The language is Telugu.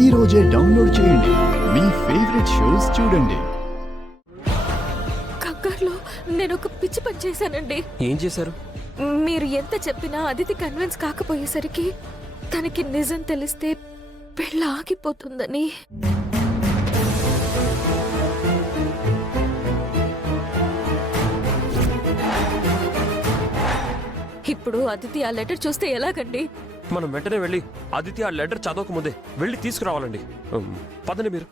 ఈ రోజే డౌన్లోడ్ చేయండి. మీ ఫేవరెట్ షోస్ చూడండి. కంగారులో నేను ఒక పిచ్చి పని చేశానండి. ఏం చేశారు? మీరు ఎంత చెప్పినా అదితి కన్విన్స్ కాకపోయేసరికి తనకి నిజం తెలిస్తే పెళ్ళ ఆగిపోతుందని. ఇప్పుడు అదితి ఆ లెటర్ చూస్తే ఎలాగండి? మనం వెంటనే వెళ్ళి ఆదిత్య ఆ లెటర్ చదవక ముందే వెళ్ళి తీసుకురావాలండి. పదండి మీరు.